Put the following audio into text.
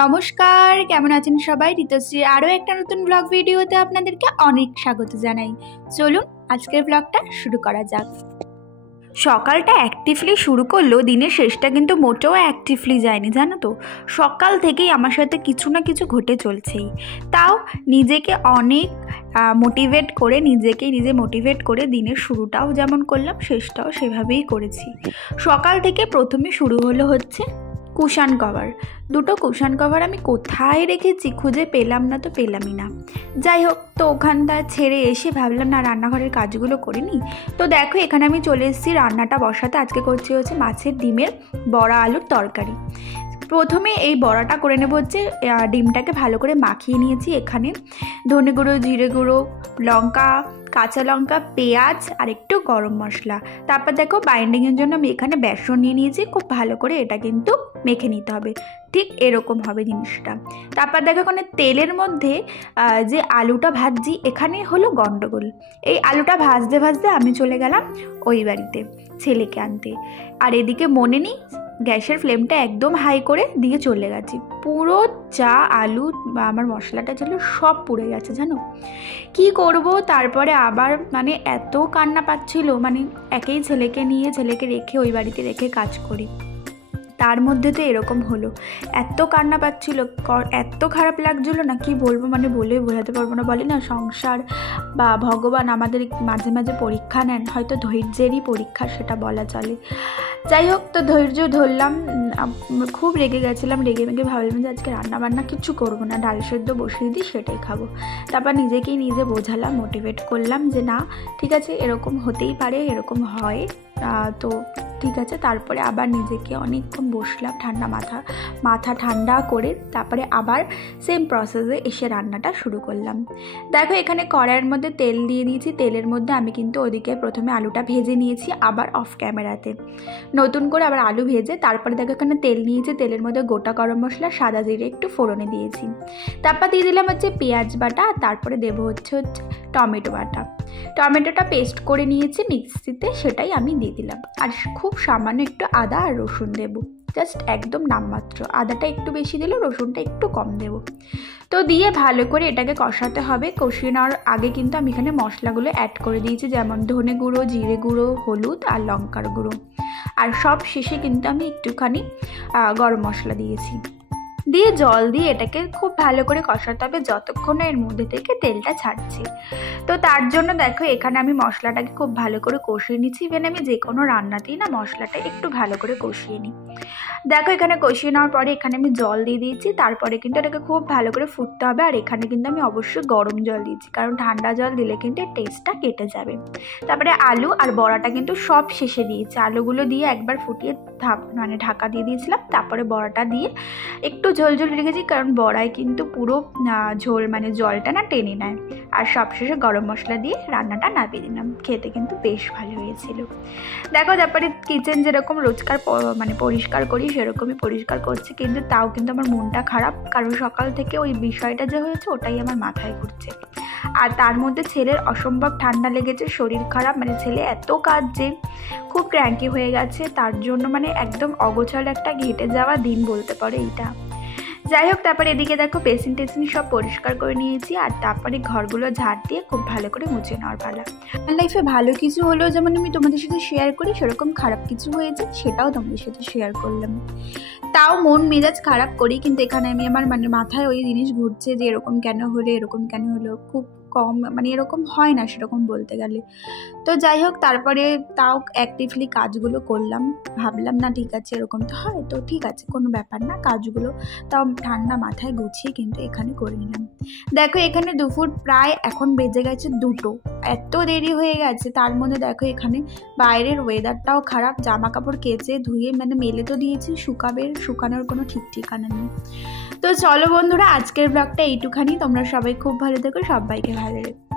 নমস্কার, কেমন আছেন সবাই? ঋতুশ্রীর আরও একটা নতুন ব্লগ ভিডিওতে আপনাদেরকে অনেক স্বাগত জানাই। চলুন আজকের ব্লগটা শুরু করা যাক। সকালটা অ্যাক্টিভলি শুরু করলেও দিনের শেষটা কিন্তু মোটেও অ্যাক্টিভলি যায়নি, জানো তো। সকাল থেকেই আমার সাথে কিছু না কিছু ঘটে চলছেই। তাও নিজেকে অনেক নিজে মোটিভেট করে দিনের শুরুটাও যেমন করলাম, শেষটাও সেভাবেই করেছি। সকাল থেকে প্রথমে শুরু হচ্ছে কুশান কভার। দুটো কুশান কভার আমি কোথায় রেখেছি খুঁজে পেলাম না, তো পেলামই না। যাই হোক, তো ওখানটা ছেড়ে এসে ভাবলাম না রান্নাঘরের কাজগুলো করে নিই। তো দেখো, এখানে আমি চলে এসেছি রান্নাটা বসাতে। আজকে করছি হচ্ছে মাছের ডিমের বড়া আলুর তরকারি। প্রথমে এই বড়াটা করে নেব হচ্ছে ডিমটাকে ভালো করে মাখিয়ে নিয়েছি। এখানে ধনে গুঁড়ো, জিরে গুঁড়ো, লঙ্কা, কাঁচা লঙ্কা, পেঁয়াজ আর একটু গরম মশলা। তারপর দেখো, বাইন্ডিংয়ের জন্য আমি এখানে বেসন নিয়ে নিয়েছি। খুব ভালো করে এটা কিন্তু মেখে নিতে হবে, ঠিক এরকম হবে জিনিসটা। তারপর দেখো, এখানে তেলের মধ্যে যে আলুটা ভাজছি, এখানে হলো গন্ডগোল। এই আলুটা ভাজতে ভাজতে আমি চলে গেলাম ওই বাড়িতে ছেলেকে আনতে। আর এদিকে মনে নেই, গ্যাসের ফ্লেমটা একদম হাই করে দিয়ে চলে গেছি। পুরো চা আলু বা আমার মশলাটা ছিল সব পুড়ে গেছে, জানো। কি করব? তারপরে আবার এত কান্না পাচ্ছিল, একেই ছেলেকে রেখে ওই বাড়িতে রেখে কাজ করি, তার মধ্যে তো এরকম হলো। এত কান্না পাচ্ছিল, এত খারাপ লাগছিল না, কি বলবো, বলে বোঝাতে পারবো না। বলে না, সংসার বা ভগবান আমাদের মাঝে মাঝে পরীক্ষা নেন, হয়তো ধৈর্যেরই পরীক্ষা সেটা বলা চলে। যাই হোক, তো ধৈর্য ধরলাম। খুব রেগে গেছিলাম, রেগে ভাবলাম যে আজকে রান্নাবান্না কিছু করবো না, ডাল সেদ্ধ বসিয়ে দিই, সেটাই খাবো। তারপর নিজেকেই নিজে বোঝালাম, মোটিভেট করলাম যে না, ঠিক আছে, এরকম হতেই পারে, এরকম হয়, তো ঠিক আছে। তারপরে আবার নিজেকে অনেকক্ষণ বসলাম, মাথা ঠান্ডা করে তারপরে আবার সেম প্রসেসে এসে রান্নাটা শুরু করলাম। দেখো, এখানে কড়াইয়ের মধ্যে তেল দিয়ে দিয়েছি। তেলের মধ্যে আমি কিন্তু ওদিকে প্রথমে আলুটা ভেজে নিয়েছি, আবার অফ ক্যামেরাতে নতুন করে আবার আলু ভেজে। তারপরে দেখো, এখানে তেল নিয়েছি, তেলের মধ্যে গোটা গরম মশলা, সাদা জিরে একটু ফোড়নে দিয়েছি। তারপর দিয়ে দিলাম হচ্ছে পেঁয়াজ বাটা, আর তারপরে দেবো হচ্ছে টমেটো বাটা। টমেটোটা পেস্ট করে নিয়েছি মিক্সিতে, সেটাই আমি দিয়ে দিলাম। আর খুব সামান্য একটু আদা আর রসুন দেবো, জাস্ট একদম নামমাত্র। আদাটা একটু বেশি দিলেও রসুনটা একটু কম দেবো। তো দিয়ে ভালো করে এটাকে কষাতে হবে। কষিয়ে নেওয়ার আগে কিন্তু আমি এখানে মশলাগুলো অ্যাড করে দিয়েছি, যেমন ধনে গুঁড়ো, জিরে গুঁড়ো, হলুদ আর লঙ্কার গুঁড়ো। আর সব শেষে কিন্তু আমি একটুখানি গরম মশলা দিয়েছি। দিয়ে জল দিয়ে এটাকে খুব ভালো করে কষাতে হবে যতক্ষণ এর মধ্যে থেকে তেলটা ছাড়ছে। তো তার জন্য দেখো, এখানে আমি মশলাটাকে খুব ভালো করে কষিয়ে নিচ্ছি। ইভেন আমি যে কোনো রান্নাতেই না মশলাটা একটু ভালো করে কষিয়ে নিই। দেখো, এখানে কষিয়ে নেওয়ার পরে এখানে আমি জল দিয়ে দিয়েছি। তারপরে কিন্তু এটাকে খুব ভালো করে ফুটতে হবে। আর এখানে কিন্তু আমি অবশ্যই গরম জল দিয়েছি, কারণ ঠান্ডা জল দিলে কিন্তু এর টেস্টটা কেটে যাবে। তারপরে আলু আর বড়াটা কিন্তু সব শেষে দিয়েছি। আলুগুলো দিয়ে একবার ফুটিয়ে ঢাকা দিয়ে দিয়েছিলাম। তারপরে বড়াটা দিয়ে একটু ঝোল রেখেছি, কারণ বড়ায় কিন্তু পুরো ঝোল জলটা না টেনে নেয়। আর সবশেষে গরম মশলা দিয়ে রান্নাটা নামিয়ে দিলাম। খেতে কিন্তু বেশ ভালো হয়েছিল। দেখো, তারপরে কিচেন যেরকম রোজকার পরিষ্কার করি সেরকমই পরিষ্কার করছি, কিন্তু তাও কিন্তু আমার মনটা খারাপ, কারণ সকাল থেকে ওই বিষয়টা যে হয়েছে ওটাই আমার মাথায় ঘুরছে। আর তার মধ্যে ছেলের অসম্ভব ঠান্ডা লেগেছে, শরীর খারাপ, ছেলে এত কাজ যে খুব ক্র্যাঙ্কি হয়ে গেছে। তার জন্য একদম অগোছালো একটা ঘেটে যাওয়া দিন বলতে পারে এইটা। যাই হোক, তারপরে এদিকে দেখো, বেসিন টেসিন সব পরিষ্কার করে নিয়েছি। আর তারপরে ঘরগুলো ঝাড় দিয়ে খুব ভালো করে মুছে নেওয়ার পালা। আমার লাইফে ভালো কিছু হলেও যেমন আমি তোমাদের সাথে শেয়ার করি, সেরকম খারাপ কিছু হয়েছে সেটাও তোমাদের সাথে শেয়ার করলাম। তাও মন মেজাজ খারাপ করি, কিন্তু এখানে আমি আমার মাথায় ওই জিনিস ঘুরছে যে এরকম কেন হলো, খুব কম এরকম হয় না সেরকম বলতে গেলে। তো যাই হোক, তারপরে তাও অ্যাক্টিভলি কাজগুলো করলাম। ভাবলাম না, ঠিক আছে, এরকম তো হয়, তো ঠিক আছে, কোনো ব্যাপার না। কাজগুলো তাও ঠান্ডা মাথায় গুছিয়ে কিন্তু এখানে করে নিলাম। দেখো, এখানে দুপুর প্রায় এখন বেজে গেছে 2টো, এত দেরি হয়ে গেছে। তার মধ্যে দেখো, এখানে বাইরের ওয়েদারটাও খারাপ। জামা কাপড় কেচে ধুয়ে মেলে তো দিয়েছি, শুকানোর কোনো ঠিক ঠিকানা নেই। তো চলো বন্ধুরা, আজকের ব্লগটা এইটুখানি। তোমরা সবাই খুব ভালো থেকো, সবাইকে ভালো রেখো।